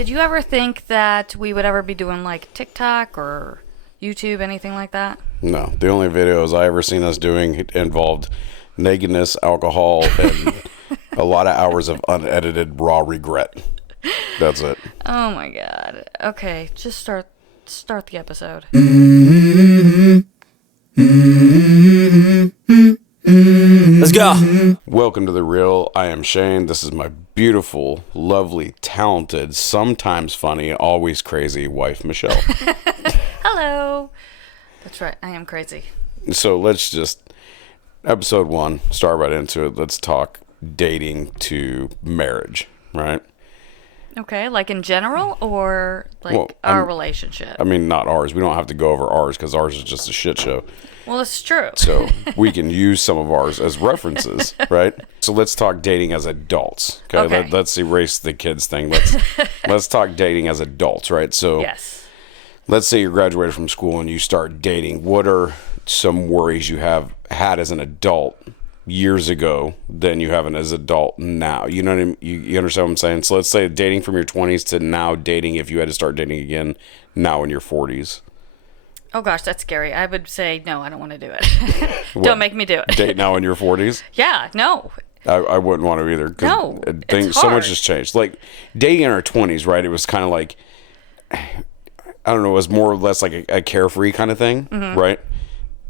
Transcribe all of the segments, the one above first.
Did you ever think that we would ever be doing like TikTok or YouTube, anything like that? No. The only videos I ever seen us doing involved nakedness, alcohol, and a lot of hours of unedited raw regret. That's it. Oh my god. Okay, just start the episode. Let's go. Welcome to The Real. I am Shane. This is my beautiful, lovely, talented, sometimes funny, always crazy wife, Michelle. Hello. That's right. I am crazy. So let's just, episode 1, start right into it. Let's talk dating to marriage, right? Okay, like in general or like our relationship? I mean, not ours. We don't have to go over ours because ours is just a shit show. Well, that's true. So we can use some of ours as references, right? So let's talk dating as adults. Okay. Let's erase the kids thing. Let's talk dating as adults, right? So yes. Let's say you graduated from school and you start dating. What are some worries you have had as an adult years ago than you have as an adult now? You know what I mean? You understand what I'm saying? So let's say dating from your 20s to now dating, if you had to start dating again now in your 40s. Oh gosh, that's scary. I would say no, I don't want to do it. Don't make me do it. Date now in your 40s? Yeah, no. I wouldn't want to either. No, it's so hard. much has changed. Like dating in our 20s, right? It was kind of like, I don't know, it was more or less like a carefree kind of thing, right?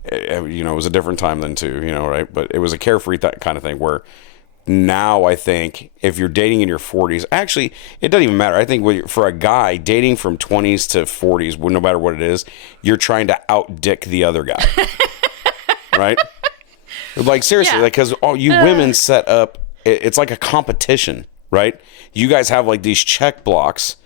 It was a different time then too, right? But it was a carefree kind of thing where now I think if you're dating in your 40s, actually, it doesn't even matter. I think for a guy, dating from 20s to 40s, no matter what it is, you're trying to outdick the other guy, right? Like, seriously, Yeah. like, because all you women set up, it's like a competition, right? You guys have like these check blocks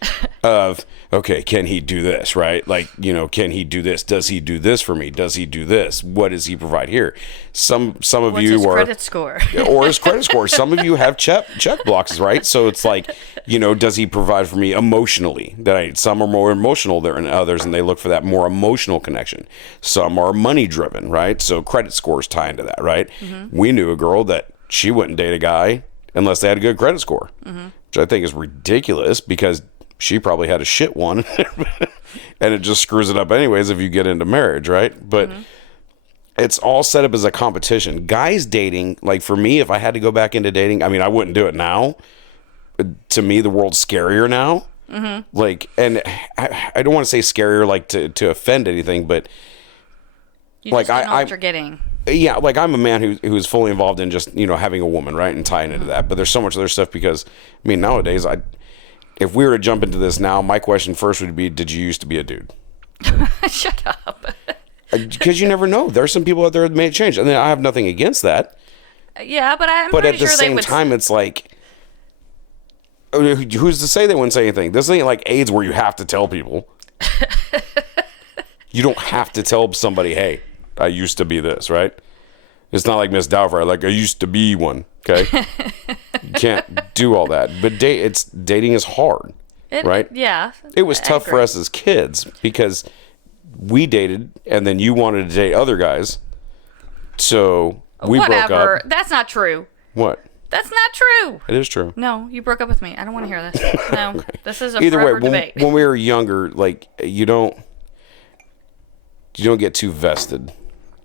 of, okay, can he do this, right? Like, can he do this? Does he do this for me? Does he do this? What does he provide here? Some of What's you his are credit score? or his credit score. Some of you have check blocks, right? So it's like, does he provide for me emotionally? Some are more emotional than others, and they look for that more emotional connection. Some are money driven, right? So credit scores tie into that, right? Mm-hmm. We knew a girl that she wouldn't date a guy unless they had a good credit score, which I think is ridiculous because she probably had a shit one and it just screws it up anyways if you get into marriage, right? But it's all set up as a competition. Guys dating, like for me, if I had to go back into dating, I mean, I wouldn't do it now. To me, the world's scarier now. Mm-hmm. Like, and I don't want to say scarier like to offend anything, but You just don't know what you're getting. Yeah, like I'm a man who's fully involved in just, having a woman, right? And tying into that. But there's so much other stuff because, I mean, nowadays, if we were to jump into this now, my question first would be, did you used to be a dude? Shut up. Because you never know. There are some people out there that made a change. And I have nothing against that. Yeah, but I'm But pretty at the sure same time, it's like, who's to say they wouldn't say anything? This ain't like AIDS where you have to tell people. You don't have to tell somebody, hey, I used to be this, right? It's not like Miss Doubtfire, like I used to be one, okay? You can't do all that. But dating is hard, right? Yeah. It was tough for us as kids because we dated and then you wanted to date other guys. So we broke up. That's not true. What? That's not true. It is true. No, you broke up with me. I don't want to hear this. No, okay. This is a Either way, forever debate. when we were younger, like you don't get too vested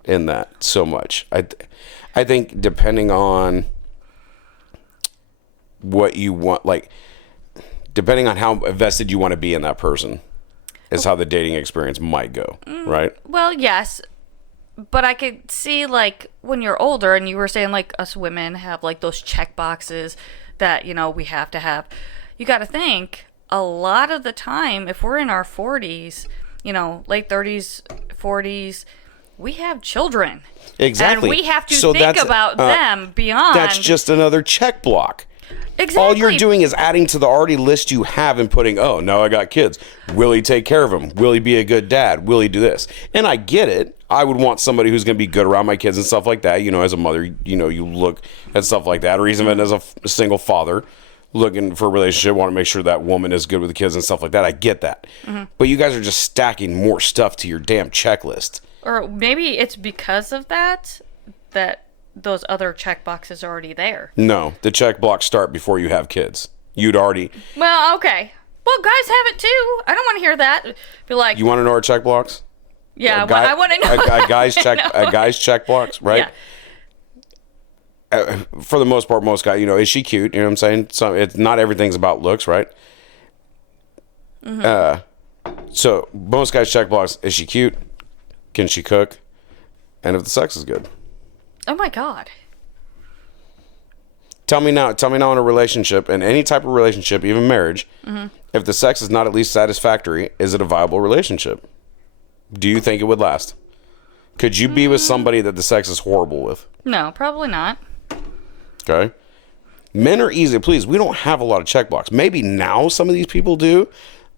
in that so much. I think depending on what you want, like depending on how vested you want to be in that person is how the dating experience might go, right? Well, yes, but I could see like when you're older and you were saying like us women have like those check boxes that, we have to have. You got to think a lot of the time if we're in our 40s, late 30s, 40s, we have children. Exactly. And we have to think about them beyond. That's just another check block. Exactly. All you're doing is adding to the already list you have and putting, oh, now I got kids. Will he take care of them? Will he be a good dad? Will he do this? And I get it. I would want somebody who's going to be good around my kids and stuff like that. As a mother, you look at stuff like that. Or even as a single father looking for a relationship, want to make sure that woman is good with the kids and stuff like that. I get that. Mm-hmm. But you guys are just stacking more stuff to your damn checklist. Or maybe it's because of that those other check boxes are already there. No, the check blocks start before you have kids. You'd already... Well, okay. Well, guys have it too. I don't want to hear that. Be like, You want to know our check blocks? yeah, I want to know. A guy's check blocks, right? For the most part, most guys, is she cute? You know what I'm saying? So it's not everything's about looks, right? So most guys check blocks: is she cute? Can she cook? And if the sex is good. Oh my God. Tell me now in a relationship, in any type of relationship, even marriage, if the sex is not at least satisfactory, is it a viable relationship? Do you think it would last? Could you be with somebody that the sex is horrible with? No, probably not. Okay. Men are easy to please. We don't have a lot of check blocks. Maybe now some of these people do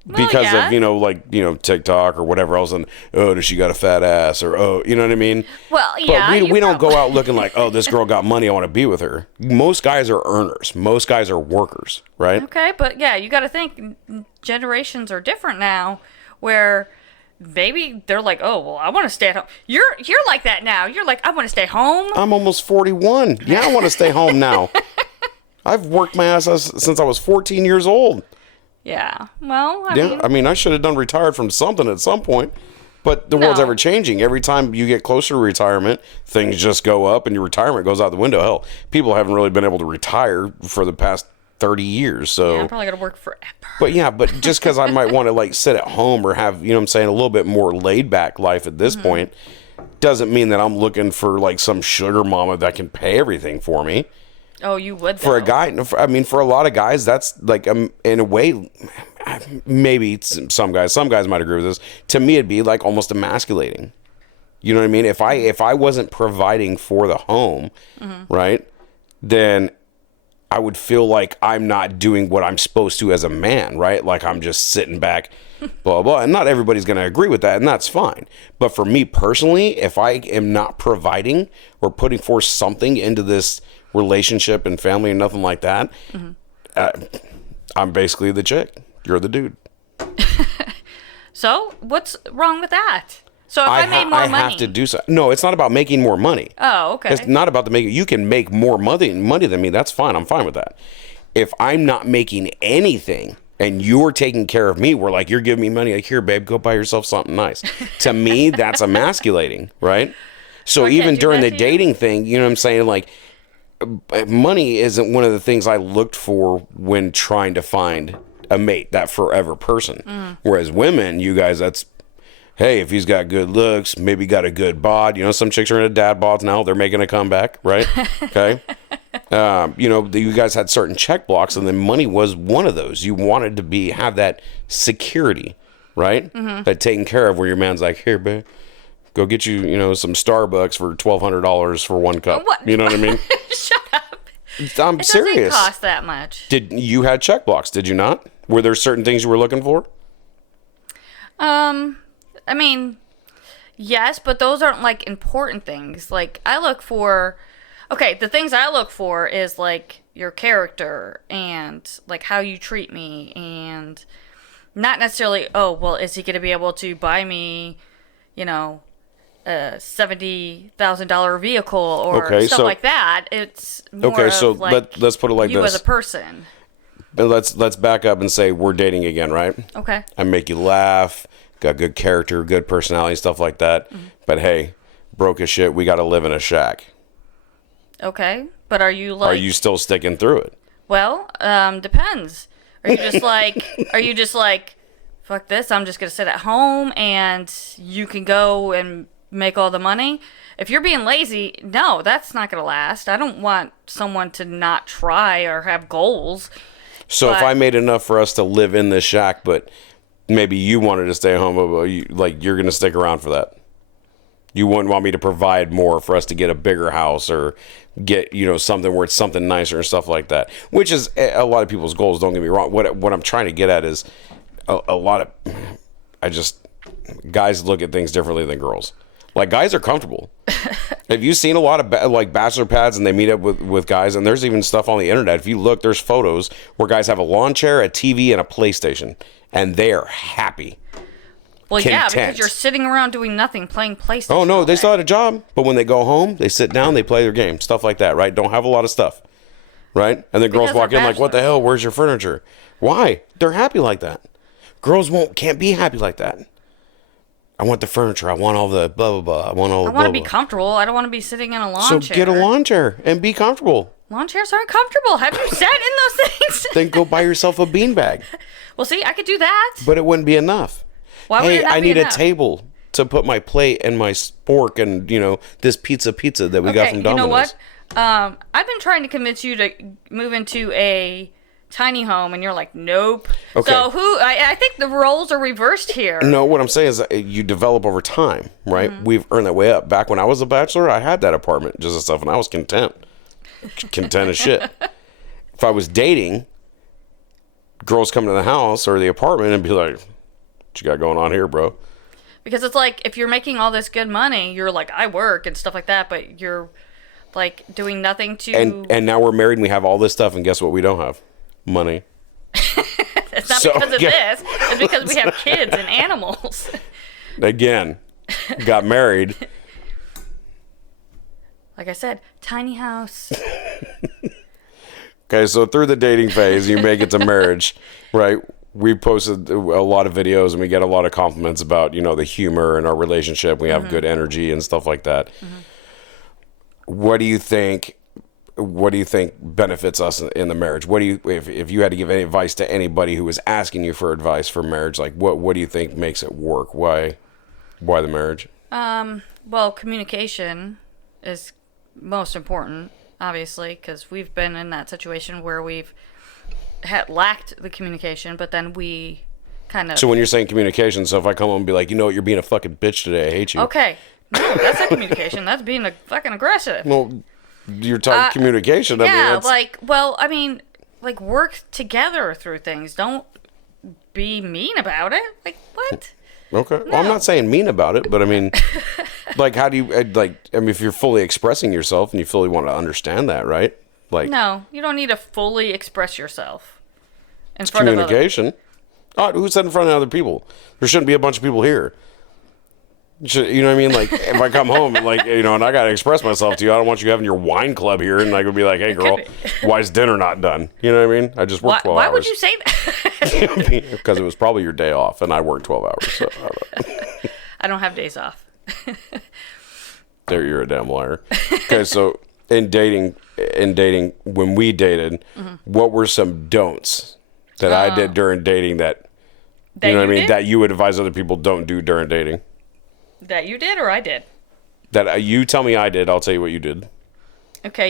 because of, TikTok or whatever else. And, does she got a fat ass? Or, you know what I mean? Well, yeah. But we don't go out looking like, this girl got money, I want to be with her. Most guys are earners. Most guys are workers, right? Okay, but yeah, you got to think generations are different now where maybe they're like, oh, well, I want to stay at home. You're like that now. You're like, I want to stay home. I'm almost 41. Yeah, I want to stay home now. I've worked my ass off since I was 14 years old. Yeah. Well, I mean, I should have done retired from something at some point. But the world's ever changing. Every time you get closer to retirement, things just go up and your retirement goes out the window. Hell, people haven't really been able to retire for the past 30 years. So I'm probably going to work forever. But just because I might want to sit at home or have, a little bit more laid back life at this point, doesn't mean that I'm looking for some sugar mama that can pay everything for me. Oh, you would though. For a guy, for a lot of guys, that's in a way, maybe some guys might agree with this. To me, it'd be almost emasculating. You know what I mean? If I wasn't providing for the home, right, then I would feel like I'm not doing what I'm supposed to as a man, right? Like I'm just sitting back, blah, blah. And not everybody's going to agree with that, and that's fine. But for me personally, if I am not providing or putting forth something into this relationship and family and nothing like that, I'm basically the chick. You're the dude. So what's wrong with that? So if I made more money, I have to do so. No, it's not about making more money. Oh, okay. It's not about the making. You can make more money than me. That's fine. I'm fine with that. If I'm not making anything and you're taking care of me, we're you're giving me money. Here, babe, go buy yourself something nice. To me, that's emasculating, right? So even during the dating thing, you know what I'm saying? Money isn't one of the things I looked for when trying to find a mate, that forever person. Whereas women, you guys, that's, hey, if he's got good looks, maybe got a good bod. Some chicks are into dad bods now. They're making a comeback, right? Okay. You guys had certain check blocks, and then money was one of those. You wanted to have that security, right? That taken care of, where your man's like, here, babe, go get you, some Starbucks for $1,200 for one cup. What? You know what I mean? Shut up. I'm serious. It doesn't cost that much. Did you had check blocks? Did you not? Were there certain things you were looking for? I mean, yes, but those aren't important things. I look for, the things I look for is your character and how you treat me, and not necessarily, oh, well, is he going to be able to buy me, a $70,000 vehicle or stuff like that. It's more let's put it like you this. as a person. But let's back up and say we're dating again, right? Okay. I make you laugh, got good character, good personality, stuff like that. But hey, broke as shit, we got to live in a shack. Okay, but are you Are you still sticking through it? Well, depends. Are you just fuck this, I'm just gonna sit at home and you can go and make all the money? If you're being lazy, no, that's not gonna last. I don't want someone to not try or have goals. So if I made enough for us to live in this shack, but maybe you wanted to stay home, you're going to stick around for that. You wouldn't want me to provide more for us to get a bigger house or get, something where it's something nicer and stuff like that, which is a lot of people's goals. Don't get me wrong. What I'm trying to get at is a lot of, guys look at things differently than girls. Guys are comfortable. Have you seen a lot of bachelor pads and they meet up with guys, and there's even stuff on the internet. If you look, there's photos where guys have a lawn chair, a TV, and a PlayStation, and they are happy. Well, yeah, because you're sitting around doing nothing, playing PlayStation. Oh, no, they still had a job. But when they go home, they sit down, they play their game, stuff like that, right? Don't have a lot of stuff, right? And then girls walk in like, what the hell? Where's your furniture? Why? They're happy like that. Girls can't be happy like that. I want the furniture. I want all the blah, blah, blah. I want all the I blah, want to be blah. comfortable. I don't want to be sitting in a lawn So chair. get a lawn chair and be comfortable. Lawn chairs aren't comfortable. Have you sat in those things? Then go buy yourself a beanbag. Well, see, I could do that. But it wouldn't be enough. Why would Hey, it not I be need enough? a table to put my plate and my spork and, this pizza that we got from Domino's. You know what? I've been trying to convince you to move into a tiny home, and you're like, nope. Okay. So I think the roles are reversed here. No, what I'm saying is that you develop over time, right? Mm-hmm. We've earned that way up. Back when I was a bachelor, I had that apartment just and stuff, and I was content. Content as shit. If I was dating, girls come to the house or the apartment and be like, what you got going on here, bro? Because it's like, if you're making all this good money, you're like, I work and stuff like that, but you're like doing nothing to... And now we're married and we have all this stuff, and guess what we don't have? Money. It's not So, because of yeah. this. It's because we have kids and animals. Again, got married. Like I said, tiny house. Okay, so through the dating phase, you make it to marriage, right? We posted a lot of videos and we get a lot of compliments about, the humor in our relationship. We have good energy and stuff like that. What do you think benefits us in the marriage? What do you, if you had to give any advice to anybody who was asking you for advice for marriage, like what do you think makes it work? Why the marriage? Well, communication is most important, obviously, because we've been in that situation where we've lacked the communication, but then we kind of... So when you're saying communication, so if I come home and be like, you know what, you're being a fucking bitch today, I hate you. Okay. No, that's not communication. That's being fucking aggressive. Well, you're talking communication. Yeah, I mean, work together through things. Don't be mean about it. Like, what? okay. Well, I'm not saying mean about it, but I mean, how do you, if you're fully expressing yourself and you fully want to understand that, right? No, you don't need to fully express yourself in front of communication. Oh, who said in front of other people? There shouldn't be a bunch of people here. You know what I mean? If I come home and and I got to express myself to you, I don't want you having your wine club here and I could be like, hey girl, why is dinner not done? You know what I mean? I just worked 12 hours. Why would you say that? Because it was probably your day off and I worked 12 hours. So I don't have days off. There, you're a damn liar. Okay, so in dating, when we dated, what were some don'ts that I did during dating that you know what I mean? Did? That you would advise other people don't do during dating? That you did or I did? That you tell me I did, I'll tell you what you did. Okay,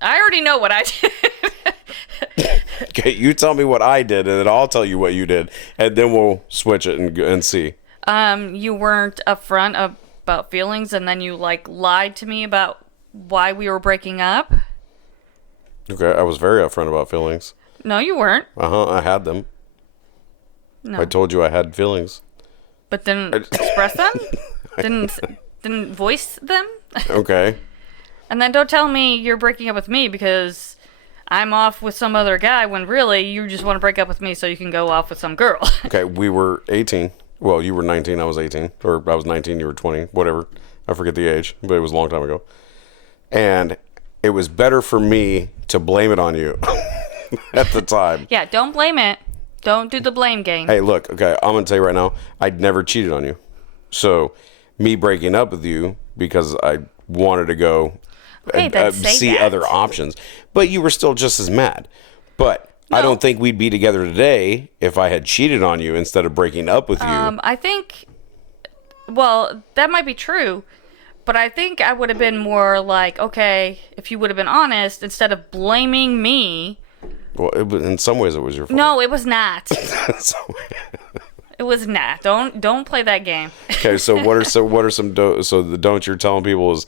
I already know what I did. Okay, you tell me what I did, and then I'll tell you what you did, and then we'll switch it and see. You weren't upfront about feelings, and then you lied to me about why we were breaking up. Okay, I was very upfront about feelings. No, you weren't. I had them. No. I told you I had feelings. But didn't express them? Didn't voice them? Okay. And then don't tell me you're breaking up with me because I'm off with some other guy when really you just want to break up with me so you can go off with some girl. Okay, we were 18. Well, you were 19, I was 18. Or I was 19, you were 20. Whatever. I forget the age, but it was a long time ago. And it was better for me to blame it on you at the time. Yeah, don't blame it. Don't do the blame game. Hey, look, okay, I'm going to tell you right now, I'd never cheated on you. So, me breaking up with you because I wanted to go Okay, then say see that. other options. But you were still just as mad. But I don't think we'd be together today if I had cheated on you instead of breaking up with you. I think, well, that might be true, but I think I would have been more like, okay, if you would have been honest, instead of blaming me. Well, in some ways it was your fault. No, it was not. So- It was not. Don't play that game. okay, so what are some so the don'ts you're telling people is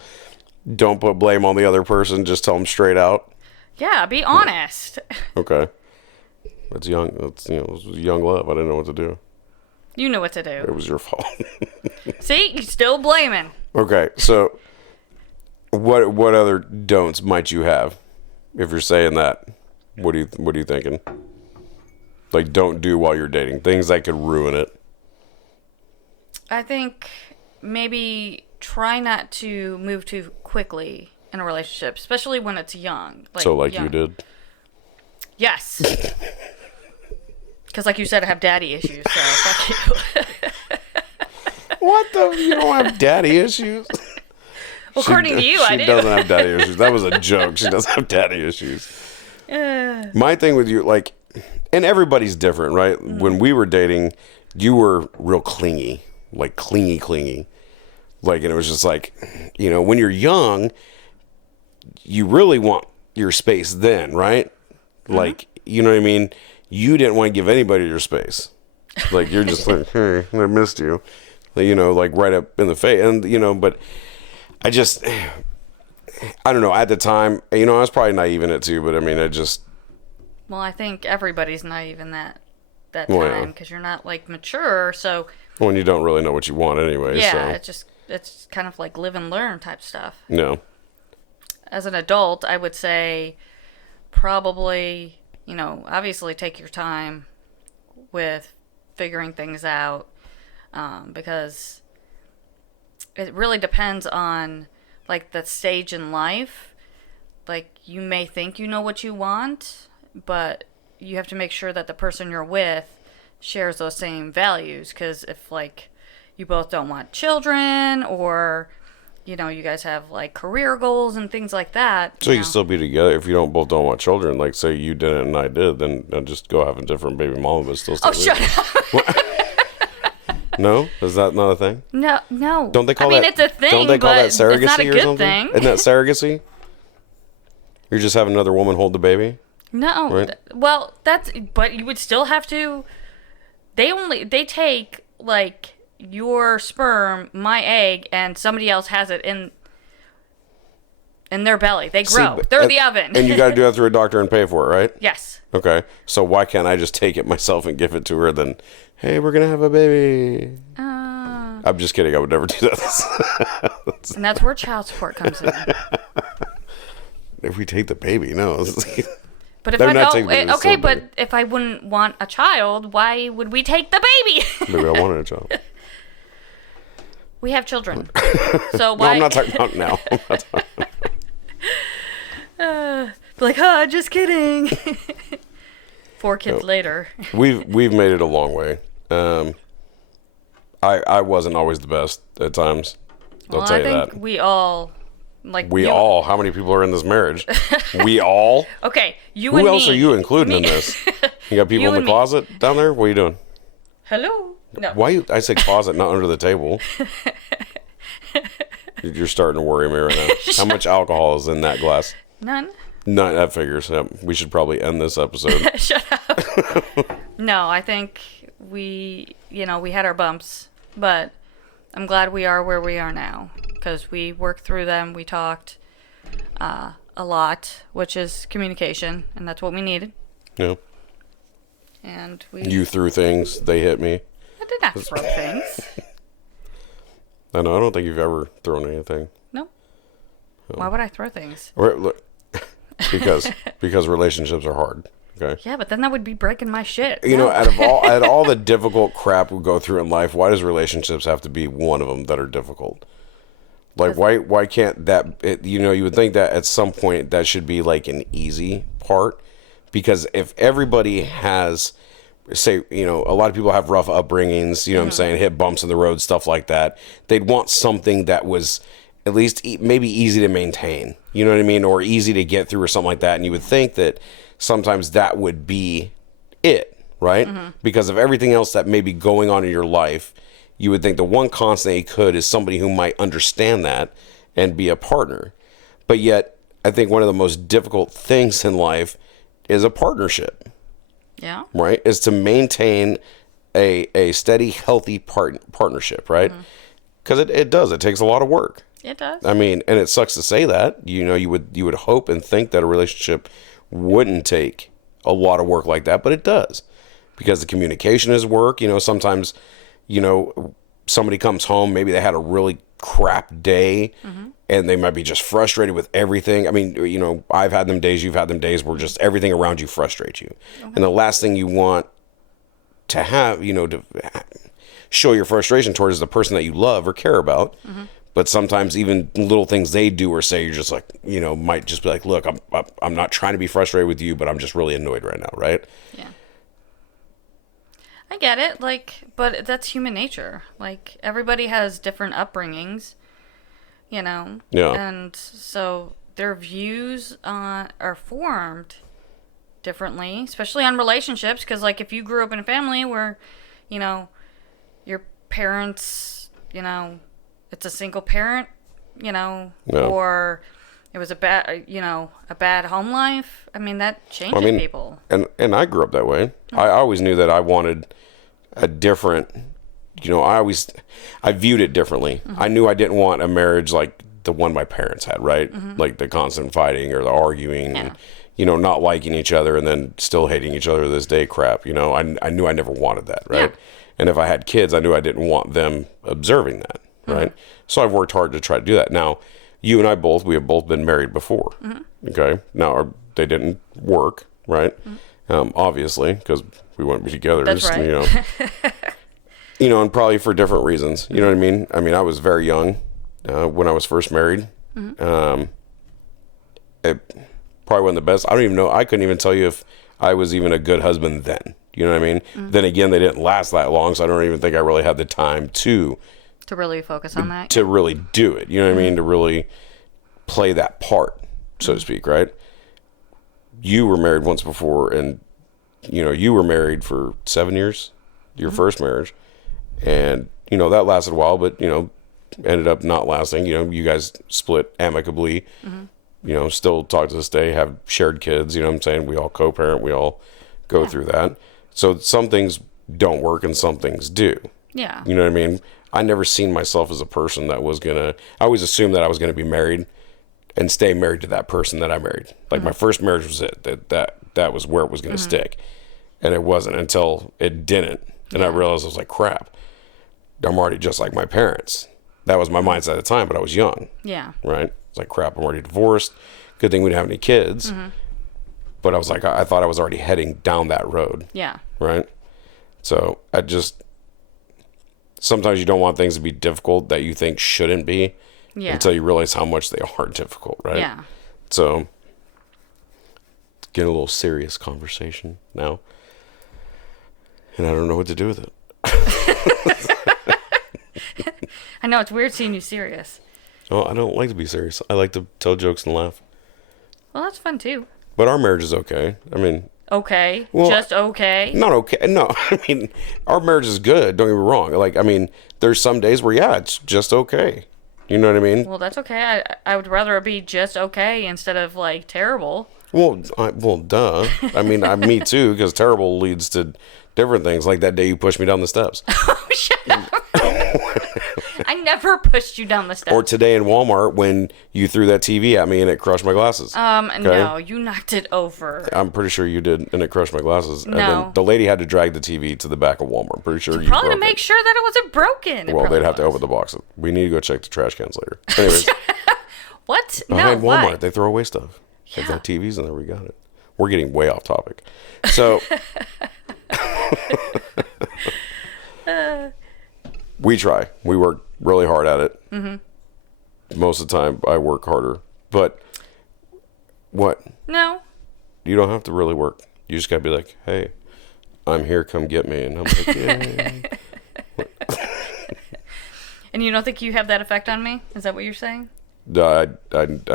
don't put blame on the other person, just tell them straight out. Yeah, be honest. Okay. That's young. That's it was young love. I didn't know what to do. You know what to do. It was your fault. See, you're still blaming. Okay, so what other don'ts might you have if you're saying that? What are you thinking? Like, don't do while you're dating. Things that could ruin it. I think maybe try not to move too quickly in a relationship, especially when it's young. So like young. you did. Yes. Because like you said, I have daddy issues, so fuck you. What the? You don't have daddy issues? According to you, I do. She doesn't have daddy issues. That was a joke. She doesn't have daddy issues. My thing with you, like, and everybody's different, right? When we were dating, you were real clingy, like clingy. Like, and it was just like, you know, when you're young, you really want your space then, right? Like, you know what I mean? You didn't want to give anybody your space. Like, you're just like, hey, I missed you. Like, you know, like right up in the face. And, you know, but I don't know. At the time, you know, I was probably naive in it too, but I mean, Well, I think everybody's naive in that Well, time yeah. because you're not like mature. So when you don't really know what you want anyway. yeah, So. it's kind of like live and learn type stuff. No. As an adult, I would say probably, you know, obviously take your time with figuring things out because it really depends on like the stage in life. Like you may think you know what you want, but you have to make sure that the person you're with shares those same values, because if like you both don't want children, or you know, you guys have like career goals and things like that. So you can still be together if you both don't want children. Like, say you didn't and I did, then just go have a different baby mama, but still stay Oh, shut up. No? Is that not a thing? No. Don't they call I mean, that? it's a thing, Don't they call but that surrogacy it's not a or good something? thing. Isn't that surrogacy? You're just having another woman hold the baby? No. Right. Well, but you would still have to. They take like your sperm, my egg, and somebody else has it in their belly. They grow. They're the oven. And you got to do that through a doctor and pay for it, right? Yes. Okay. So why can't I just take it myself and give it to her? Then, hey, we're gonna have a baby. I'm just kidding. I would never do that. And that's where child support comes in. If we take the baby, no. But if They're I not don't, taking the okay, baby. but if I wouldn't want a child, why would we take the baby? Maybe I wanted a child. We have children, so No, why? I'm not talking about now. I'm not talking Like, just kidding. 4 kids later. We've made it a long way. I wasn't always the best at times. I'll Well, tell I you think that. we all, like We you- all. How many people are in this marriage? We all. Okay, you Who and else me. are you including Me. in this? You got people You in the and me. closet down there. What are you doing? Hello. No. Why? I say closet, not under the table. You're starting to worry me right now. How much alcohol is in that glass? None. None. That figures. Yep. We should probably end this episode. Shut up. No, I think we had our bumps, but I'm glad we are where we are now because we worked through them. We talked a lot, which is communication, and that's what we needed. Yeah. And we. You threw things. They hit me. I did not throw things. I know. I don't think you've ever thrown anything. No. Why would I throw things? Look, because relationships are hard. Okay. Yeah, but then that would be breaking my shit. You know, No. out of all the difficult crap we go through in life, why does relationships have to be one of them that are difficult? Like, why can't that? You would think that at some point that should be like an easy part, because if everybody has, say, a lot of people have rough upbringings, you know what I'm saying, hit bumps in the road, stuff like that. They'd want something that was at least maybe easy to maintain, you know what I mean, or easy to get through or something like that. And you would think that sometimes that would be it, right? Because of everything else that may be going on in your life, you would think the one constant you could is somebody who might understand that and be a partner. But yet, I think one of the most difficult things in life is a partnership, Yeah. right? Is to maintain a steady, healthy partnership, right? Because it does. It takes a lot of work. It does. I mean, and it sucks to say that. You would hope and think that a relationship wouldn't take a lot of work like that, but it does, because the communication is work. Sometimes, somebody comes home, maybe they had a really crap day, and they might be just frustrated with everything. I mean, I've had them days, you've had them days where just everything around you frustrates you, and the last thing you want to have, to show your frustration towards the person that you love or care about. But sometimes even little things they do or say, you're just like, might just be like, look, I'm not trying to be frustrated with you, but I'm just really annoyed right now, right? Yeah. I get it, but that's human nature. Like, everybody has different upbringings, Yeah. and so their views are formed differently, especially on relationships, because, like, if you grew up in a family where, your parents, it's a single parent, Yeah. or it was a bad home life, I mean, that changes people. And I grew up that way. I always knew that I wanted a different, I viewed it differently. I knew I didn't want a marriage like the one my parents had, right? Like the constant fighting or the arguing, and, not liking each other and then still hating each other to this day crap. I knew I never wanted that, right? Yeah. And if I had kids, I knew I didn't want them observing that, right? So I've worked hard to try to do that. Now, you and I we have both been married before, okay? Now, they didn't work, right? Obviously, because we wouldn't be together. That's right. And probably for different reasons. You know what I mean? I mean, I was very young when I was first married. It probably wasn't the best. I don't even know. I couldn't even tell you if I was even a good husband then. You know what I mean? Then again, they didn't last that long, so I don't even think I really had the time to really focus on that. to really do it. You know what I mean? To really play that part, so to speak, right? You were married once before, and you were married for 7 years, your first marriage, and that lasted a while, but ended up not lasting. You guys split amicably. Still talk to this day, have shared kids. You know what I'm saying? We all co-parent. We all go through that. So some things don't work and some things do. Yeah. You know what I mean? I never seen myself as a person that was gonna. I always assumed that I was gonna be married and stay married to that person that I married. Like my first marriage was it. That was where it was gonna stick, and it wasn't until it didn't. And I realized I was like, crap. I'm already just like my parents. That was my mindset at the time, but I was young. Yeah. Right? It's like, crap, I'm already divorced. Good thing we didn't have any kids. But I was like, I thought I was already heading down that road. Yeah. Right? So sometimes you don't want things to be difficult that you think shouldn't be until you realize how much they are difficult, right? Yeah. So, getting a little serious conversation now. And I don't know what to do with it. I know, it's weird seeing you serious. Oh, I don't like to be serious. I like to tell jokes and laugh. Well, that's fun too. But our marriage is okay. I mean... Okay. Well, just okay? Not okay. No, I mean, our marriage is good. Don't get me wrong. Like, I mean, there's some days where, it's just okay. You know what I mean? Well, that's okay. I would rather it be just okay instead of, like, terrible. Well, duh. I mean, me too, because terrible leads to different things. Like that day you pushed me down the steps. Oh, shut up. I never pushed you down the steps. Or today in Walmart when you threw that TV at me and it crushed my glasses. No, you knocked it over. I'm pretty sure you did, and it crushed my glasses. No. And then the lady had to drag the TV to the back of Walmart. I'm pretty sure you Probably broke to make it. sure that it wasn't broken. Well, they'd have to open the box. We need to go check the trash cans later. Anyways, What? behind No, Walmart, why? they throw away stuff. They've Yeah. got TVs in there. We got it. We're getting way off topic. So we try. We work really hard at it. Most of the time, I work harder. But what? No. You don't have to really work. You just gotta be like, "Hey, I'm here. Come get me." And I'm like, "Yay." And you don't think you have that effect on me? Is that what you're saying? I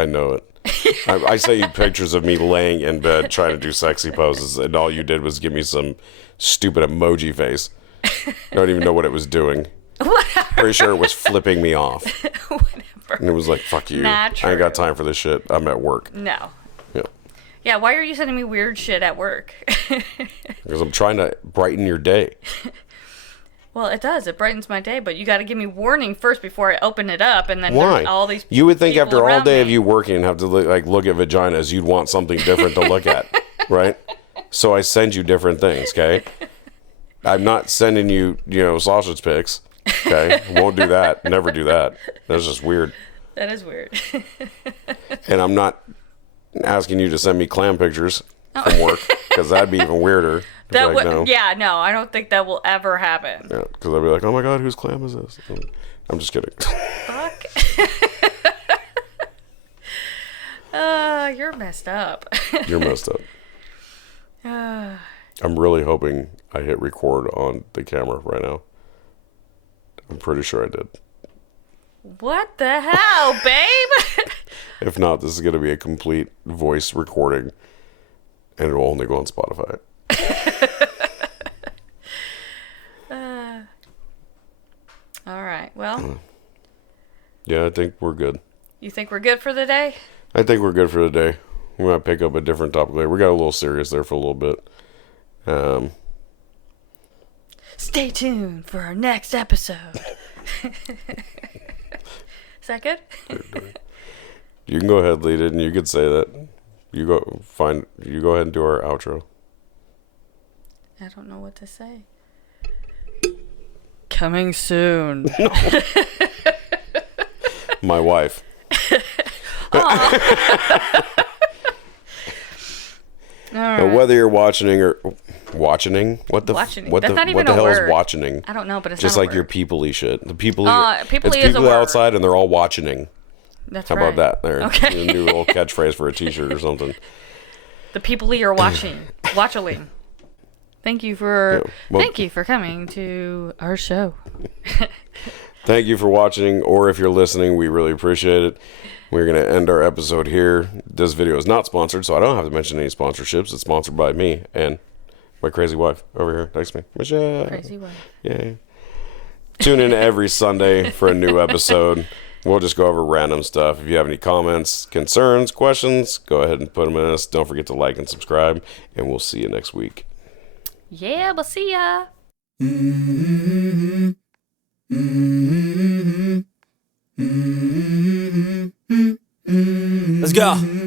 know it. I sent you pictures of me laying in bed trying to do sexy poses, and all you did was give me some stupid emoji face. I don't even know what it was doing. Whatever. Pretty sure it was flipping me off. Whatever. And it was like, fuck you. Not I ain't got true. time for this shit. I'm at work. No. Yeah. Yeah, why are you sending me weird shit at work? Because I'm trying to brighten your day. Well, it does. It brightens my day, but you got to give me warning first before I open it up, and then Why? there's all these. You would think people after all around day of me. you working and have to look at vaginas, you'd want something different to look at, right? So I send you different things, okay? I'm not sending you, sausage pics, okay? Won't do that. Never do that. That's just weird. That is weird. And I'm not asking you to send me clam pictures from work, because that'd be even weirder. That Like, would, no. yeah, no, I don't think that will ever happen. Yeah, because I'd be like, oh my God, whose clam is this? I'm just kidding. Fuck. You're messed up. You're messed up. I'm really hoping I hit record on the camera right now. I'm pretty sure I did. What the hell, babe? If not, this is going to be a complete voice recording, and it will only go on Spotify. All right. Well, Yeah, I think we're good. you think we're good for the day? I think we're good for the day. We might pick up a different topic later. We got a little serious there for a little bit. Stay tuned for our next episode. Is that good? You can go ahead, lead it, and you could say that. You go ahead and do our outro. I don't know what to say. Coming soon. My wife. All right. Whether you're watching or watching, what the Watching. what That's the not even what the a hell word. is watching? I don't know, but it's Just not a like your word. people-y shit. The people. People-y It's is a people word. outside and they're all watching. That's How right. about that? There, Okay. a new little catchphrase for a T-shirt or something. The people you're watching. Watching. Thank you for coming to our show. Thank you for watching, or if you're listening, we really appreciate it. We're going to end our episode here. This video is not sponsored, so I don't have to mention any sponsorships. It's sponsored by me and my crazy wife over here next to me. Michelle. Crazy one. Yay. Tune in every Sunday for a new episode. We'll just go over random stuff. If you have any comments, concerns, questions, go ahead and put them in us. Don't forget to like and subscribe, and we'll see you next week. Yeah, we'll see ya. Let's go.